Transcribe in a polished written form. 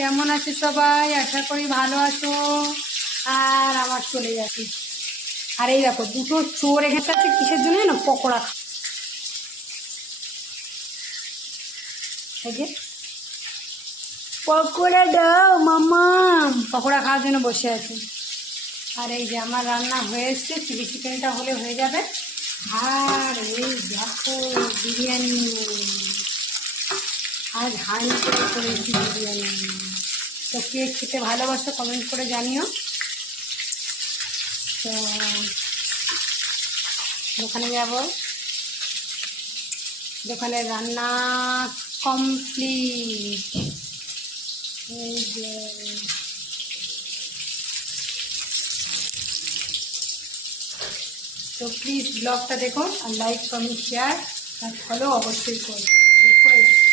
কেমন আছো সবাই? আশা করি ভালো আছো। আর আমার চলে যাচ্ছি। আর এই দেখো দুটো চোর এখানে আছে, কিসের জন্য না পকোড়া। এই যে পকোড়া দাও মামা, পকোড়া খাওয়ার জন্য বসে আছে। আর এই যে আমার রান্না হয়ে এসছে, চিলি চিকেনটা হলে হয়ে যাবে। আর এই দেখো বিরিয়ানি, আজ হাঁড়ি করে করেছি বিরিয়ানি। তো কে খেতে ভালোবাসো কমেন্ট করে জানিও। তো দোকানে যাব, দোকানে রান্না কমপ্লিট। এই যে তো প্লিজ ব্লগটা দেখুন আর লাইক কমেন্ট শেয়ার আর ফলো অবশ্যই করুন, রিকোয়েস্ট।